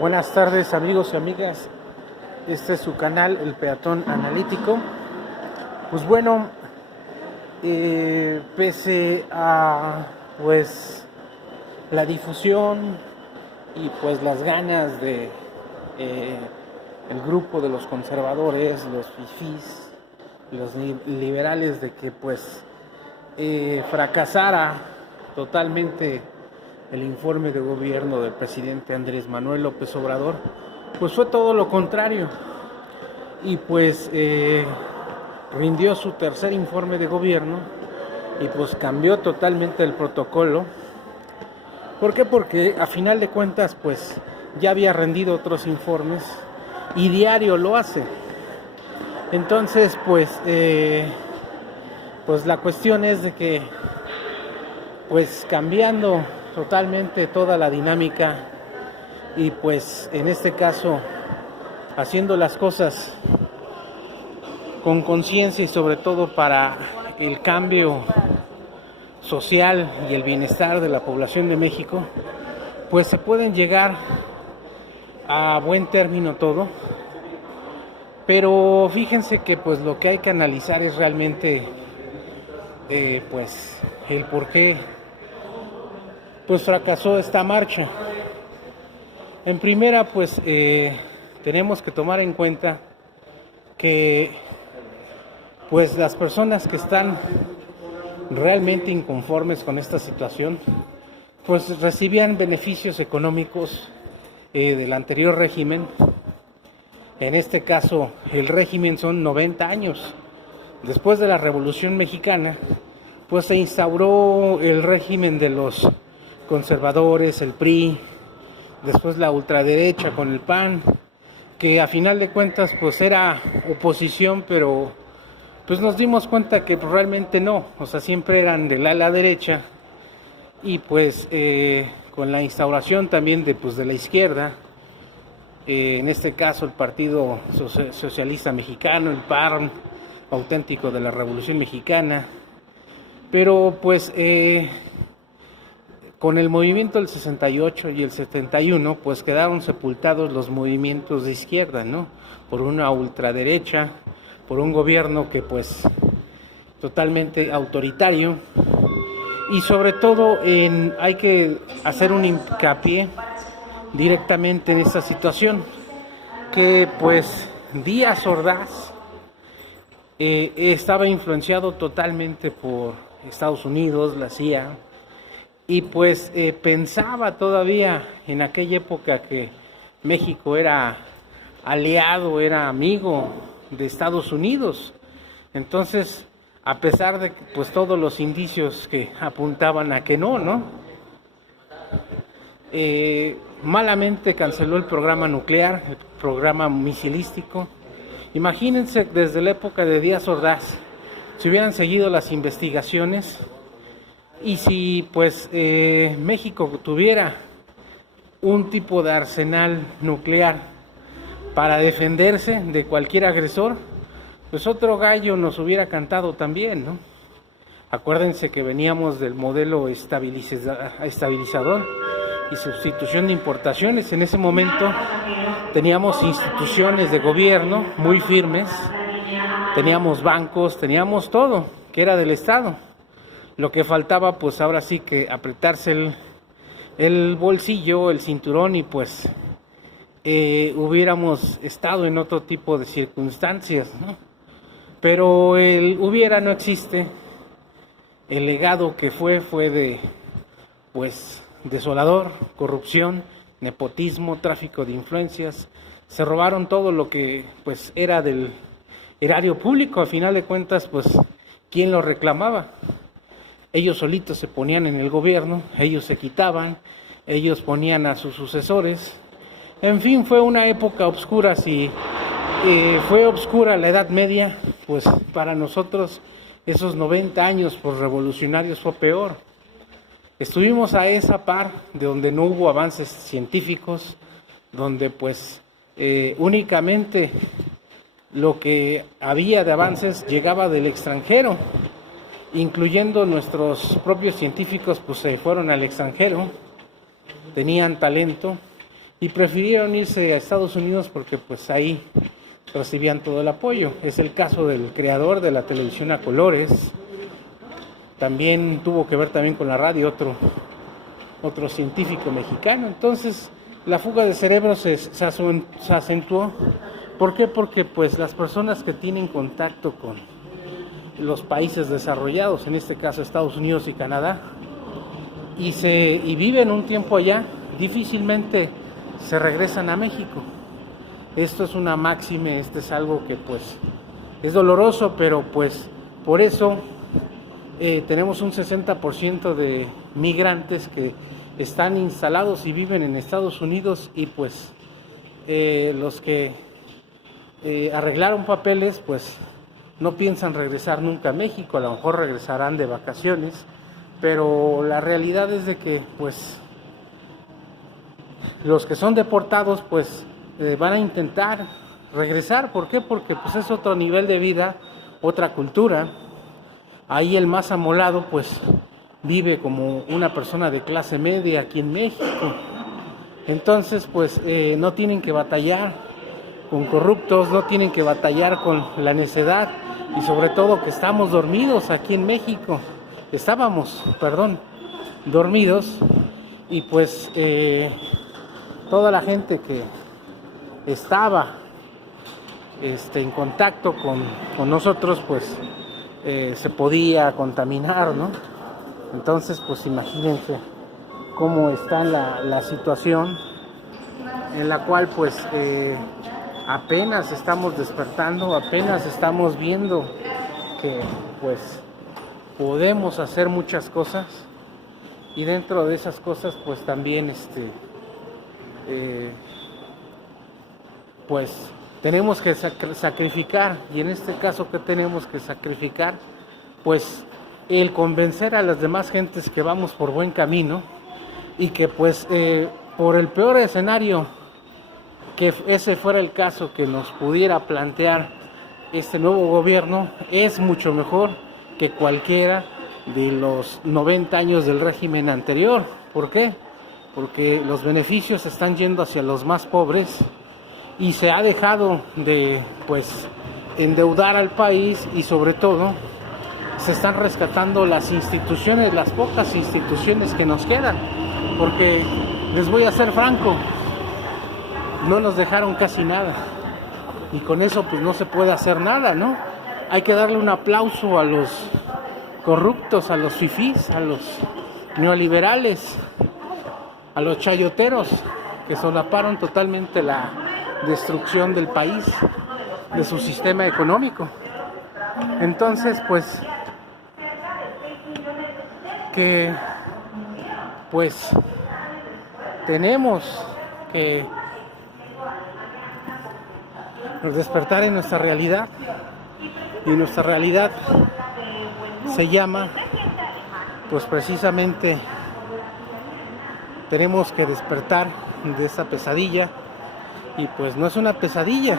Buenas tardes, amigos y amigas. Este es su canal, El Peatón Analítico. Pues bueno, pese a la difusión y las ganas de el grupo de los conservadores, los fifís, los liberales, de que fracasara totalmente el informe de gobierno del presidente Andrés Manuel López Obrador, pues fue todo lo contrario. Y rindió su tercer informe de gobierno y cambió totalmente el protocolo. ¿Por qué? Porque a final de cuentas ya había rendido otros informes y diario lo hace. Entonces la cuestión es de que cambiando totalmente toda la dinámica y en este caso haciendo las cosas con conciencia y sobre todo para el cambio social y el bienestar de la población de México, se pueden llegar a buen término todo. Pero fíjense que lo que hay que analizar es realmente el por qué fracasó esta marcha. En primera, tenemos que tomar en cuenta que las personas que están realmente inconformes con esta situación recibían beneficios económicos del anterior régimen. En este caso, el régimen son 90 años. Después de la Revolución Mexicana, se instauró el régimen de los conservadores, el PRI, después la ultraderecha con el PAN, que a final de cuentas era oposición, pero nos dimos cuenta que realmente no, siempre eran del ala derecha. Y con la instauración también de la izquierda, en este caso el Partido Socialista Mexicano, el PARM, auténtico de la Revolución Mexicana, pero con el movimiento del 68 y el 71, quedaron sepultados los movimientos de izquierda, ¿no? Por una ultraderecha, por un gobierno que totalmente autoritario. Y sobre todo hay que hacer un hincapié directamente en esta situación, que Díaz Ordaz estaba influenciado totalmente por Estados Unidos, la CIA, y pensaba todavía en aquella época que México era aliado, era amigo de Estados Unidos. Entonces, a pesar de que todos los indicios que apuntaban a que no, malamente canceló el programa nuclear, el programa misilístico. Imagínense, desde la época de Díaz Ordaz, si hubieran seguido las investigaciones y si México tuviera un tipo de arsenal nuclear para defenderse de cualquier agresor, otro gallo nos hubiera cantado también, ¿no? Acuérdense que veníamos del modelo estabilizador y sustitución de importaciones. En ese momento teníamos instituciones de gobierno muy firmes, teníamos bancos, teníamos todo que era del Estado. Lo que faltaba ahora sí que apretarse el bolsillo, el cinturón, y hubiéramos estado en otro tipo de circunstancias, ¿no? Pero el hubiera no existe. El legado que fue de desolador, corrupción, nepotismo, tráfico de influencias. Se robaron todo lo que era del erario público. A final de cuentas, ¿quién lo reclamaba? Ellos solitos se ponían en el gobierno, ellos se quitaban, ellos ponían a sus sucesores. En fin, fue una época oscura. Si fue oscura la Edad Media, para nosotros esos 90 años revolucionarios fue peor. Estuvimos a esa par de donde no hubo avances científicos, donde únicamente lo que había de avances llegaba del extranjero, incluyendo nuestros propios científicos, se fueron al extranjero, tenían talento, y prefirieron irse a Estados Unidos porque pues ahí recibían todo el apoyo. Es el caso del creador de la televisión a colores. También tuvo que ver también con la radio otro científico mexicano. Entonces la fuga de cerebros se acentuó. ¿Por qué? Porque pues las personas que tienen contacto con los países desarrollados, en este caso Estados Unidos y Canadá, y viven un tiempo allá, difícilmente se regresan a México. Esto es una máxima, es algo que pues es doloroso, pero pues por eso tenemos un 60% de migrantes que están instalados y viven en Estados Unidos, y pues los que arreglaron papeles pues no piensan regresar nunca a México. A lo mejor regresarán de vacaciones, pero la realidad es de que pues los que son deportados pues van a intentar regresar. ¿Por qué? Porque pues es otro nivel de vida, otra cultura. Ahí el más amolado pues vive como una persona de clase media aquí en México. Entonces pues no tienen que batallar con corruptos, no tienen que batallar con la necedad, y sobre todo que estamos dormidos aquí en México. Estábamos dormidos, y pues toda la gente que estaba en contacto con nosotros pues se podía contaminar, ¿no? Entonces pues imagínense cómo está la situación en la cual pues apenas estamos despertando, apenas estamos viendo que pues podemos hacer muchas cosas, y dentro de esas cosas pues también pues tenemos que sacrificar, y en este caso que tenemos que sacrificar pues el convencer a las demás gentes que vamos por buen camino, y que pues por el peor escenario que ese fuera el caso que nos pudiera plantear este nuevo gobierno, es mucho mejor que cualquiera de los 90 años del régimen anterior. ¿Por qué? Porque los beneficios están yendo hacia los más pobres, y se ha dejado de pues endeudar al país, y sobre todo se están rescatando las instituciones, las pocas instituciones que nos quedan, porque les voy a ser franco, no nos dejaron casi nada, y con eso pues no se puede hacer nada, ¿no? Hay que darle un aplauso a los corruptos, a los fifís, a los neoliberales, a los chayoteros, que solaparon totalmente la destrucción del país, de su sistema económico. Entonces pues que pues tenemos que despertar en nuestra realidad, y nuestra realidad se llama pues precisamente tenemos que despertar de esa pesadilla, y pues no es una pesadilla,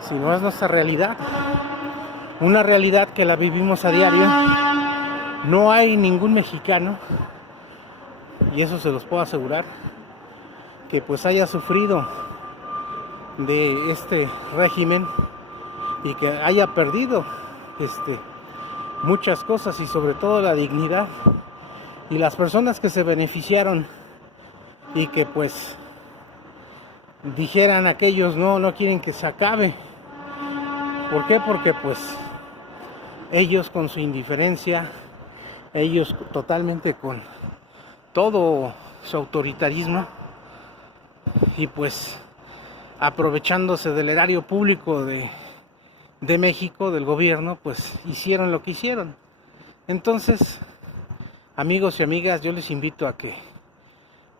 sino es nuestra realidad, una realidad que la vivimos a diario. No hay ningún mexicano, y eso se los puedo asegurar, que pues haya sufrido de este régimen y que haya perdido muchas cosas, y sobre todo la dignidad. Y las personas que se beneficiaron y que pues dijeran aquellos no quieren que se acabe. ¿Por qué? Porque pues ellos con su indiferencia, ellos totalmente con todo su autoritarismo, y pues aprovechándose del erario público de México, del gobierno, pues hicieron lo que hicieron. Entonces, amigos y amigas, yo les invito a que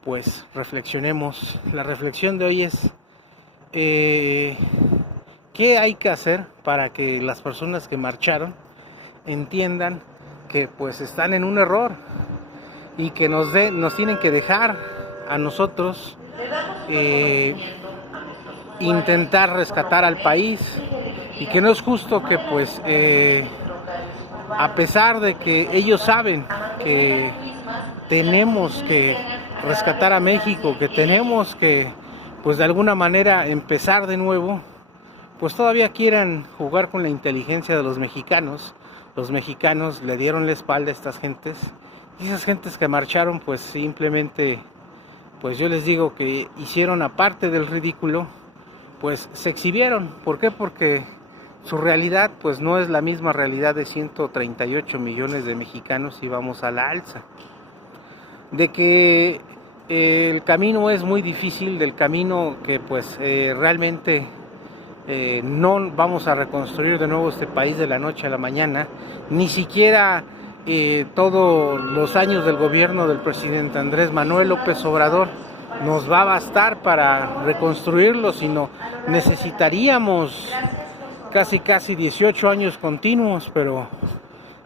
pues reflexionemos. La reflexión de hoy es ¿qué hay que hacer para que las personas que marcharon entiendan que pues están en un error, y que nos tienen que dejar a nosotros intentar rescatar al país, y que no es justo que pues a pesar de que ellos saben que tenemos que rescatar a México, que tenemos que, pues de alguna manera, empezar de nuevo, pues todavía quieran jugar con la inteligencia de los mexicanos. Los mexicanos le dieron la espalda a estas gentes, y esas gentes que marcharon, pues simplemente, pues yo les digo que hicieron, aparte del ridículo, pues se exhibieron. ¿Por qué? Porque su realidad pues no es la misma realidad de 138 millones de mexicanos y vamos a la alza. De que el camino es muy difícil, del camino que pues realmente no vamos a reconstruir de nuevo este país de la noche a la mañana, ni siquiera todos los años del gobierno del presidente Andrés Manuel López Obrador nos va a bastar para reconstruirlo, sino necesitaríamos casi 18 años continuos, pero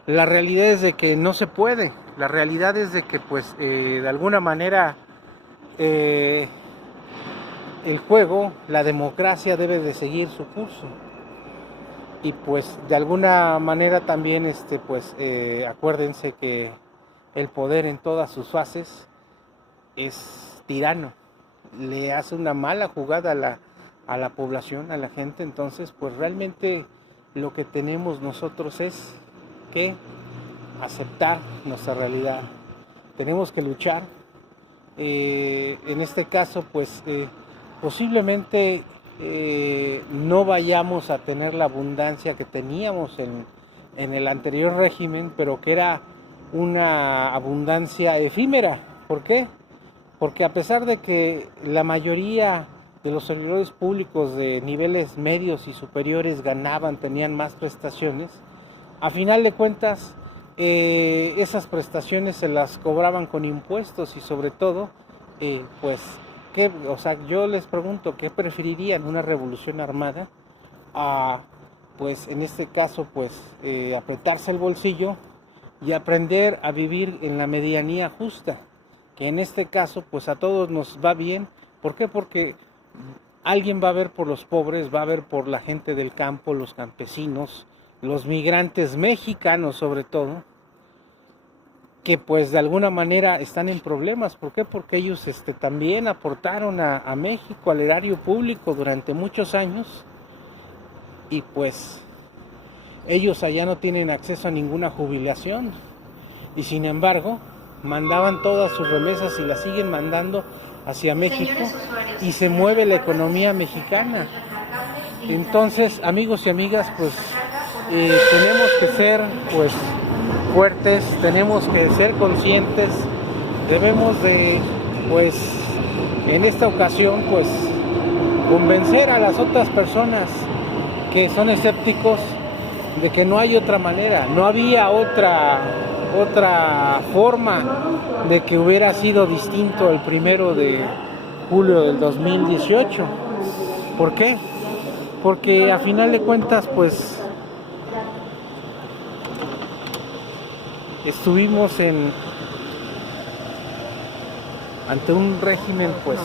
la realidad es de que no se puede. La realidad es de que pues de alguna manera el juego, la democracia debe de seguir su curso, y pues de alguna manera también acuérdense que el poder en todas sus fases es tirano, le hace una mala jugada a la población, a la gente. Entonces pues realmente lo que tenemos nosotros es que aceptar nuestra realidad, tenemos que luchar. En este caso pues posiblemente no vayamos a tener la abundancia que teníamos en el anterior régimen, pero que era una abundancia efímera. ¿Por qué? Porque a pesar de que la mayoría de los servidores públicos de niveles medios y superiores ganaban, tenían más prestaciones, a final de cuentas esas prestaciones se las cobraban con impuestos, y sobre todo yo les pregunto, ¿qué preferirían? ¿Una revolución armada a, pues en este caso, apretarse el bolsillo y aprender a vivir en la medianía justa? Que en este caso pues a todos nos va bien. ¿Por qué? Porque alguien va a ver por los pobres, va a ver por la gente del campo, los campesinos, los migrantes mexicanos sobre todo, que pues de alguna manera están en problemas. ¿Por qué? Porque ellos también aportaron a México, al erario público durante muchos años, y pues ellos allá no tienen acceso a ninguna jubilación, y sin embargo mandaban todas sus remesas y las siguen mandando hacia México, y se mueve la economía mexicana. Entonces, amigos y amigas, pues tenemos que ser pues fuertes, tenemos que ser conscientes, debemos de pues en esta ocasión pues convencer a las otras personas que son escépticos de que no hay otra manera, no había otra forma de que hubiera sido distinto el 1 de julio del 2018. ¿Por qué? Porque a final de cuentas pues estuvimos ante un régimen pues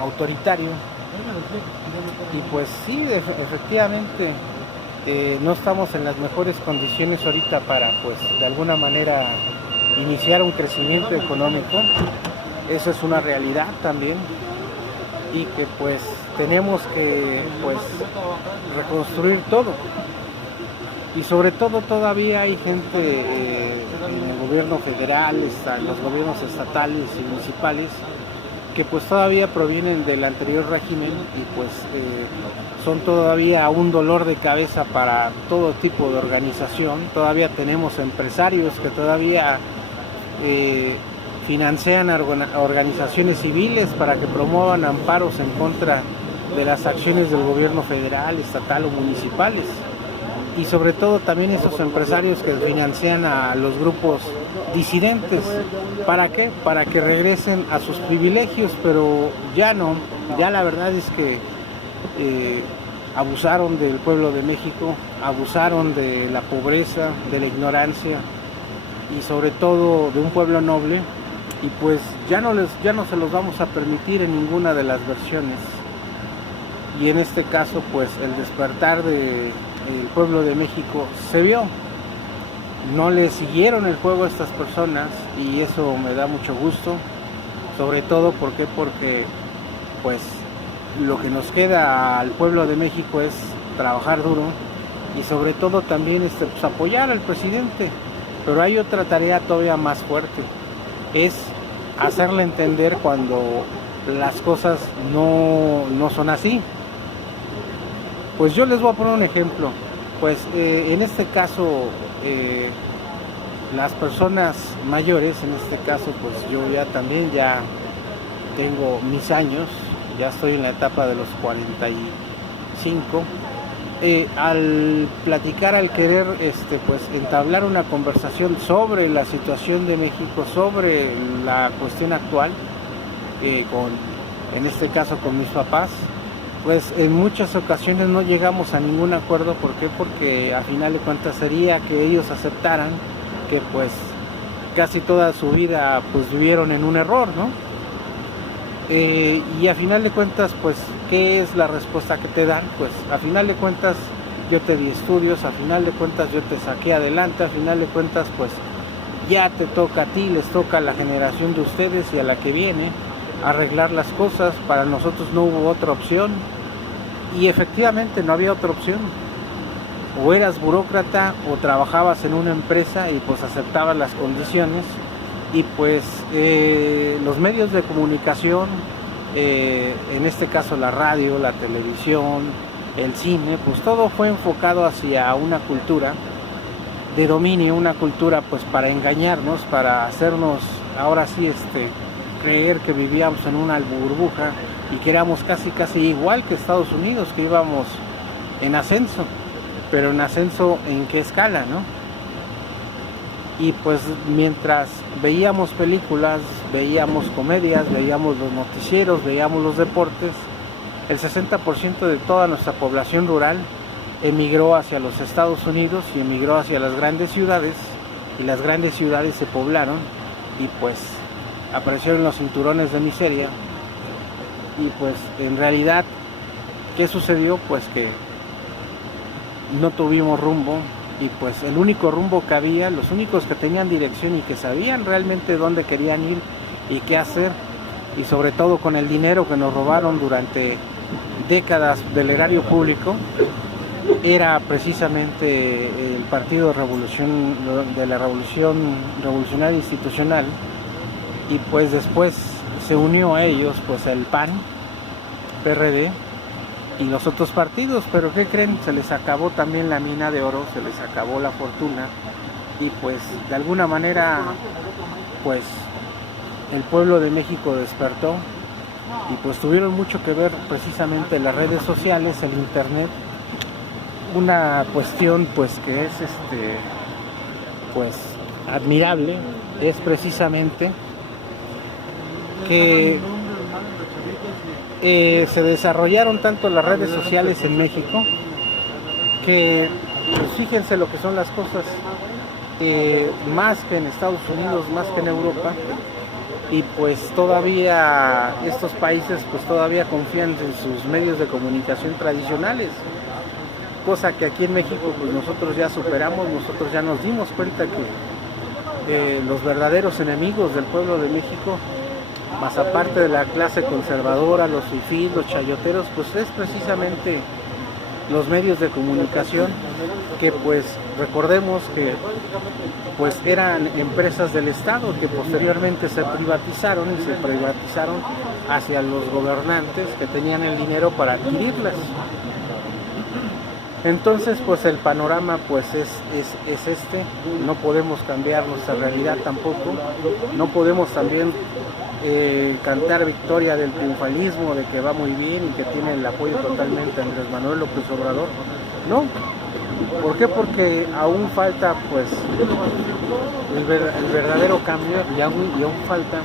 autoritario, y pues sí, efectivamente no estamos en las mejores condiciones ahorita para pues de alguna manera iniciar un crecimiento económico. Eso es una realidad también, y que pues tenemos que pues reconstruir todo. Y sobre todo todavía hay gente en el gobierno federal, los gobiernos estatales y municipales, que pues todavía provienen del anterior régimen, y pues son todavía un dolor de cabeza para todo tipo de organización. Todavía tenemos empresarios que todavía financian organizaciones civiles para que promuevan amparos en contra de las acciones del gobierno federal, estatal o municipales. Y sobre todo también esos empresarios que financian a los grupos disidentes. ¿Para qué? Para que regresen a sus privilegios, pero ya no. Ya la verdad es que abusaron del pueblo de México, abusaron de la pobreza, de la ignorancia, y sobre todo de un pueblo noble, y pues ya no se los vamos a permitir en ninguna de las versiones. Y en este caso pues el despertar del pueblo de México se vio. No le siguieron el juego a estas personas, y eso me da mucho gusto. sobre todo porque pues lo que nos queda al pueblo de México es trabajar duro y sobre todo también pues apoyar al presidente. Pero hay otra tarea todavía más fuerte, es hacerle entender cuando las cosas no son así. Pues yo les voy a poner un ejemplo. Pues en este caso, las personas mayores, en este caso, pues yo ya tengo mis años, ya estoy en la etapa de los 45. Al platicar, al querer pues entablar una conversación sobre la situación de México, sobre la cuestión actual, en este caso con mis papás, pues en muchas ocasiones no llegamos a ningún acuerdo. ¿Por qué? Porque a final de cuentas sería que ellos aceptaran que pues casi toda su vida pues vivieron en un error, ¿no? Y a final de cuentas, pues, ¿qué es la respuesta que te dan? Pues a final de cuentas yo te di estudios, a final de cuentas yo te saqué adelante, a final de cuentas pues ya te toca a ti, les toca a la generación de ustedes y a la que viene arreglar las cosas. Para nosotros no hubo otra opción, y efectivamente no había otra opción. O eras burócrata o trabajabas en una empresa y pues aceptabas las condiciones. Y pues los medios de comunicación, en este caso la radio, la televisión, el cine, pues todo fue enfocado hacia una cultura de dominio, una cultura pues para engañarnos, para hacernos ahora sí creer que vivíamos en una burbuja y que éramos casi igual que Estados Unidos, que íbamos en ascenso. Pero en ascenso, ¿en qué escala, no? Y pues mientras veíamos películas, veíamos comedias, veíamos los noticieros, veíamos los deportes, el 60% de toda nuestra población rural emigró hacia los Estados Unidos y emigró hacia las grandes ciudades, y las grandes ciudades se poblaron y pues aparecieron los cinturones de miseria. Y pues en realidad, ¿qué sucedió? Pues que no tuvimos rumbo. Y pues el único rumbo que había, los únicos que tenían dirección y que sabían realmente dónde querían ir y qué hacer, y sobre todo con el dinero que nos robaron durante décadas del erario público, era precisamente el Partido de la Revolucionaria Institucional. Y pues después se unió a ellos pues el PAN, PRD y los otros partidos. Pero ¿qué creen? Se les acabó también la mina de oro, se les acabó la fortuna, y pues de alguna manera pues el pueblo de México despertó, y pues tuvieron mucho que ver precisamente las redes sociales, el internet. Una cuestión pues que es pues admirable es precisamente que se desarrollaron tanto las redes sociales en México que pues fíjense lo que son las cosas, más que en Estados Unidos, más que en Europa, y pues todavía estos países pues todavía confían en sus medios de comunicación tradicionales, cosa que aquí en México pues nosotros ya superamos. Nosotros ya nos dimos cuenta que los verdaderos enemigos del pueblo de México, más aparte de la clase conservadora, los fifís, los chayoteros, pues es precisamente los medios de comunicación, que pues recordemos que pues eran empresas del Estado que posteriormente se privatizaron, y se privatizaron hacia los gobernantes que tenían el dinero para adquirirlas. Entonces pues el panorama pues es no podemos cambiar nuestra realidad tampoco, no podemos también cantar victoria del triunfalismo, de que va muy bien y que tiene el apoyo totalmente a Andrés Manuel López Obrador. No, ¿por qué? Porque aún falta pues el verdadero cambio, y aún falta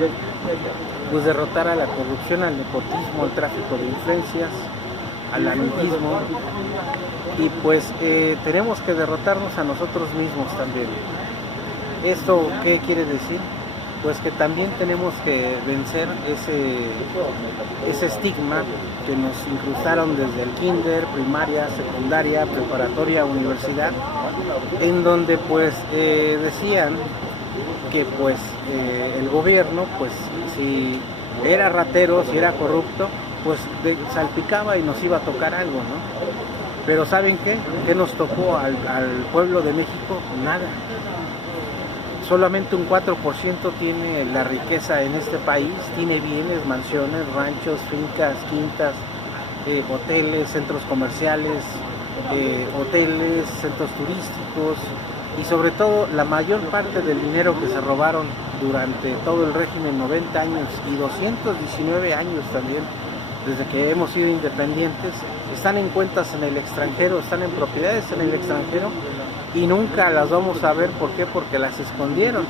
pues derrotar a la corrupción, al nepotismo, al tráfico de influencias, al amiguismo, y pues tenemos que derrotarnos a nosotros mismos también. ¿Esto qué quiere decir? Pues que también tenemos que vencer ese estigma que nos incrustaron desde el kinder, primaria, secundaria, preparatoria, universidad, en donde pues decían que pues el gobierno, pues si era ratero, si era corrupto, pues salpicaba y nos iba a tocar algo, ¿no? Pero ¿saben qué? ¿Qué nos tocó al pueblo de México? Nada. Solamente un 4% tiene la riqueza en este país, tiene bienes, mansiones, ranchos, fincas, quintas, hoteles, centros comerciales, hoteles, centros turísticos y sobre todo la mayor parte del dinero que se robaron durante todo el régimen, 90 años y 219 años también, desde que hemos sido independientes, están en cuentas en el extranjero, están en propiedades en el extranjero y nunca las vamos a ver. ¿Por qué? Porque las escondieron.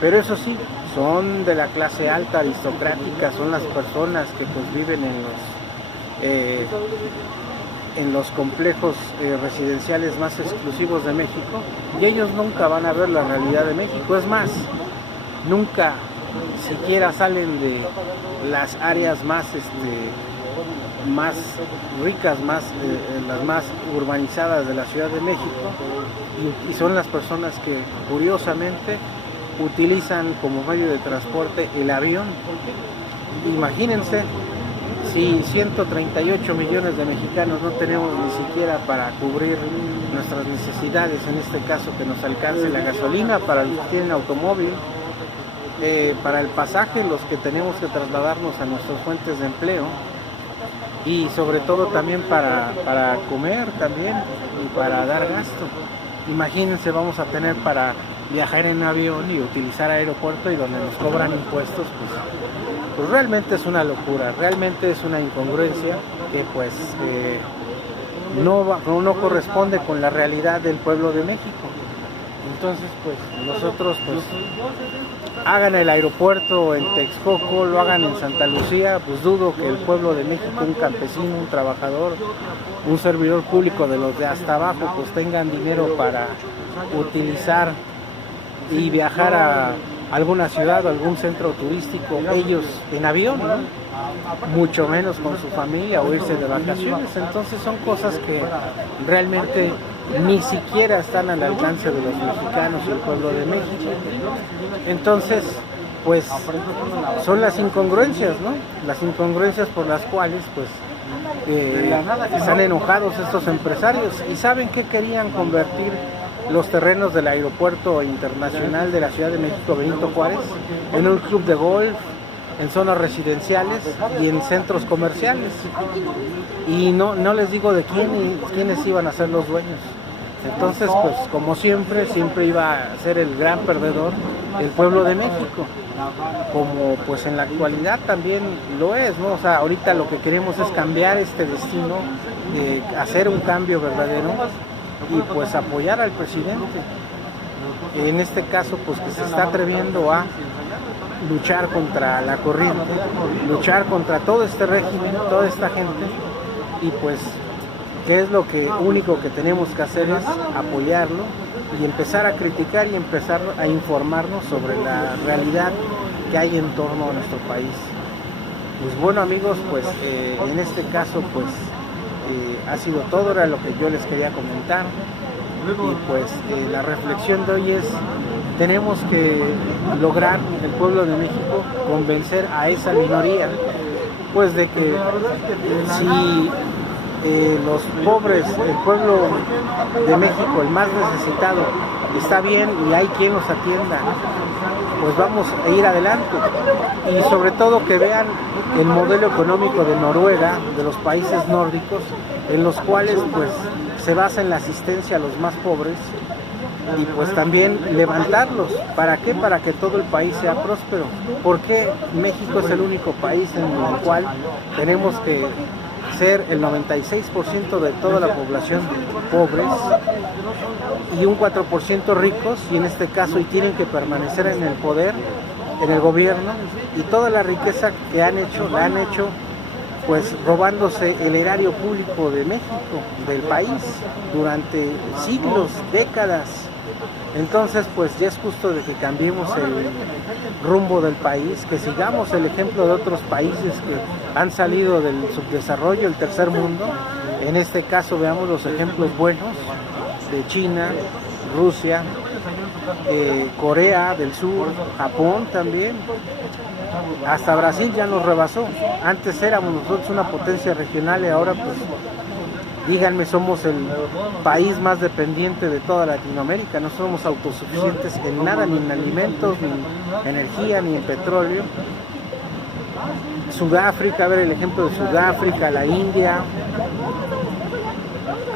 Pero eso sí, son de la clase alta, aristocrática, son las personas que pues viven en los complejos residenciales más exclusivos de México y ellos nunca van a ver la realidad de México. Es más, nunca siquiera salen de las áreas más ricas, las más urbanizadas de la Ciudad de México y son las personas que curiosamente utilizan como medio de transporte el avión. Imagínense, si 138 millones de mexicanos no tenemos ni siquiera para cubrir nuestras necesidades, en este caso que nos alcance la gasolina para los que tienen automóvil, para el pasaje, los que tenemos que trasladarnos a nuestras fuentes de empleo y sobre todo también para comer también y para dar gasto. Imagínense, vamos a tener para viajar en avión y utilizar aeropuerto y donde nos cobran impuestos, pues realmente es una locura, realmente es una incongruencia que pues no corresponde con la realidad del pueblo de México. Entonces pues nosotros pues hagan el aeropuerto en Texcoco, lo hagan en Santa Lucía, pues dudo que el pueblo de México, un campesino, un trabajador, un servidor público de los de hasta abajo, pues tengan dinero para utilizar y viajar a alguna ciudad o algún centro turístico, ellos en avión, ¿no? Mucho menos con su familia o irse de vacaciones. Entonces son cosas que realmente ni siquiera están al alcance de los mexicanos y el pueblo de México. Entonces, pues son las incongruencias, ¿no? Las incongruencias por las cuales, pues, están enojados estos empresarios. ¿Y saben qué querían convertir los terrenos del aeropuerto internacional de la Ciudad de México Benito Juárez? En un club de golf, en zonas residenciales y en centros comerciales. Y no les digo de quiénes iban a ser los dueños. Entonces, pues como siempre iba a ser el gran perdedor el pueblo de México, como pues en la actualidad también lo es, ¿no? O sea, ahorita lo que queremos es cambiar este destino, hacer un cambio verdadero y pues apoyar al presidente. En este caso, pues que se está atreviendo a luchar contra la corriente, luchar contra todo este régimen, toda esta gente, y pues ¿qué es lo único que tenemos que hacer? Es apoyarlo y empezar a criticar y empezar a informarnos sobre la realidad que hay en torno a nuestro país. Pues bueno amigos, pues en este caso pues ha sido todo, era lo que yo les quería comentar. Y pues la reflexión de hoy es: tenemos que lograr, el pueblo de México, convencer a esa minoría, pues de que si los pobres, el pueblo de México, el más necesitado, está bien y hay quien los atienda, pues vamos a ir adelante. Y sobre todo que vean el modelo económico de Noruega, de los países nórdicos, en los cuales pues se basa en la asistencia a los más pobres y pues también levantarlos. ¿Para qué? Para que todo el país sea próspero. Porque México es el único país en el cual tenemos que ser el 96% de toda la población pobres y un 4% ricos, y en este caso y tienen que permanecer en el poder, en el gobierno, y toda la riqueza que han hecho, la han hecho pues robándose el erario público de México, del país, durante siglos, décadas. Entonces pues ya es justo de que cambiemos el rumbo del país, que sigamos el ejemplo de otros países que han salido del subdesarrollo, el tercer mundo. En este caso veamos los ejemplos buenos de China, Rusia, Corea del Sur, Japón también, hasta Brasil ya nos rebasó. Antes éramos nosotros una potencia regional y ahora pues díganme, somos el país más dependiente de toda Latinoamérica. No somos autosuficientes en nada, ni en alimentos, ni en energía, ni en petróleo. Sudáfrica, a ver el ejemplo de Sudáfrica, la India,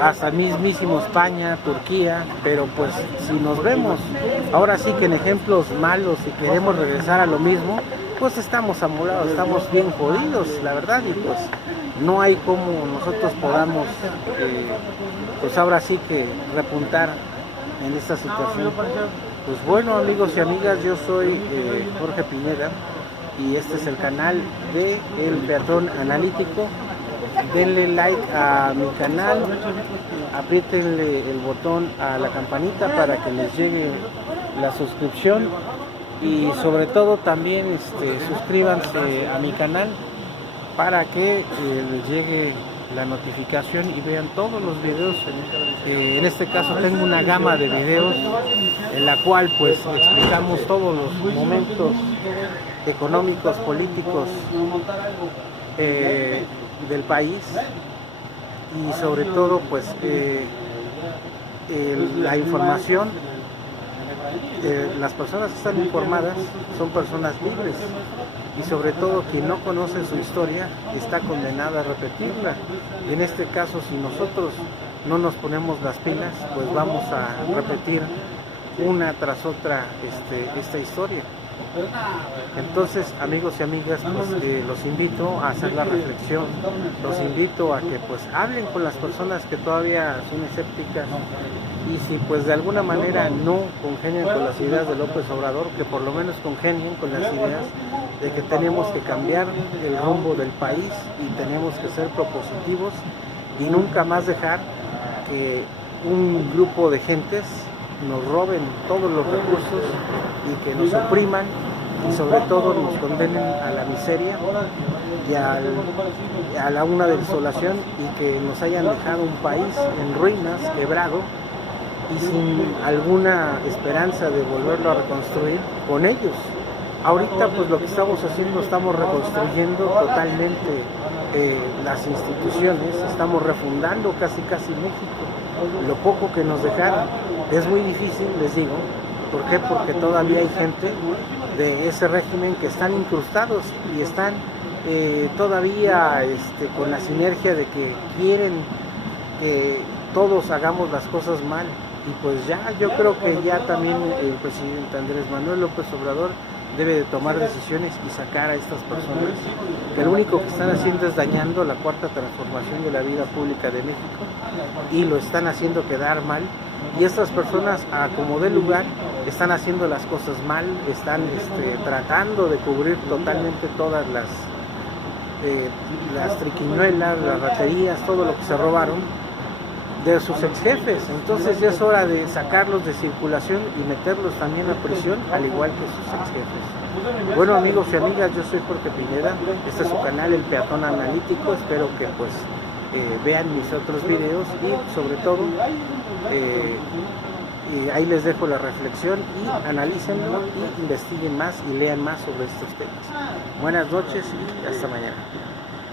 hasta mismísimo España, Turquía, pero pues si nos vemos ahora sí que en ejemplos malos y queremos regresar a lo mismo, pues estamos amolados, estamos bien jodidos, la verdad, y pues no hay como nosotros podamos, pues ahora sí que repuntar en esta situación. Pues bueno, amigos y amigas, yo soy Jorge Pineda y este es el canal de El Peatón Analítico. Denle like a mi canal, apriétenle el botón a la campanita para que les llegue la suscripción y sobre todo también suscríbanse a mi canal para que les llegue la notificación y vean todos los videos. En este caso tengo una gama de videos en la cual pues explicamos todos los momentos económicos, políticos del país y sobre todo pues la información. Las personas que están informadas son personas libres y sobre todo quien no conoce su historia está condenada a repetirla. Y en este caso, si nosotros no nos ponemos las pilas, pues vamos a repetir una tras otra esta historia. Entonces, amigos y amigas, pues, los invito a hacer la reflexión, los invito a que pues hablen con las personas que todavía son escépticas y si pues de alguna manera no congenian con las ideas de López Obrador, que por lo menos congenien con las ideas de que tenemos que cambiar el rumbo del país y tenemos que ser propositivos y nunca más dejar que un grupo de gentes nos roben todos los recursos y que nos opriman y sobre todo nos condenen a la miseria y a la una desolación y que nos hayan dejado un país en ruinas, quebrado y sin alguna esperanza de volverlo a reconstruir con ellos. Ahorita pues lo que estamos haciendo, estamos reconstruyendo totalmente las instituciones, estamos refundando casi México. Lo poco que nos dejaron es muy difícil, les digo. ¿Por qué? Porque todavía hay gente de ese régimen que están incrustados y están todavía con la sinergia de que quieren que todos hagamos las cosas mal. Y pues ya, yo creo que ya también el presidente Andrés Manuel López Obrador debe de tomar decisiones y sacar a estas personas que lo único que están haciendo es dañando la cuarta transformación de la vida pública de México y lo están haciendo quedar mal. Y estas personas, a como dé lugar, están haciendo las cosas mal, están tratando de cubrir totalmente todas las triquiñuelas, las raterías, todo lo que se robaron de sus ex jefes. Entonces ya es hora de sacarlos de circulación y meterlos también a prisión, al igual que sus ex jefes. Bueno, amigos y amigas, yo soy Jorge Pineda, este es su canal El Peatón Analítico. Espero que pues vean mis otros videos y sobre todo ahí les dejo la reflexión y analícenlo y investiguen más y lean más sobre estos temas. Buenas noches y hasta mañana.